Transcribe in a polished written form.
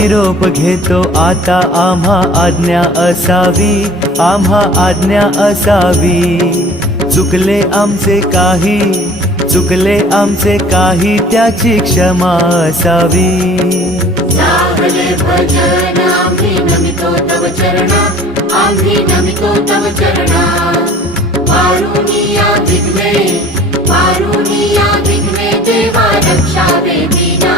निरोप घेतो आता, आम्हा आज्ञा असावी, आम्हा आज्ञा असावी. चुकले आमचे काही, चुकले आमचे काही, त्याची क्षमा असावी. लागले भजन आम्ही नमितो तव चरणा, आम्ही नमितो तव चरणा. पारुनिया विघ्ने, पारुनिया विघ्ने, देवा रक्षावे दीना.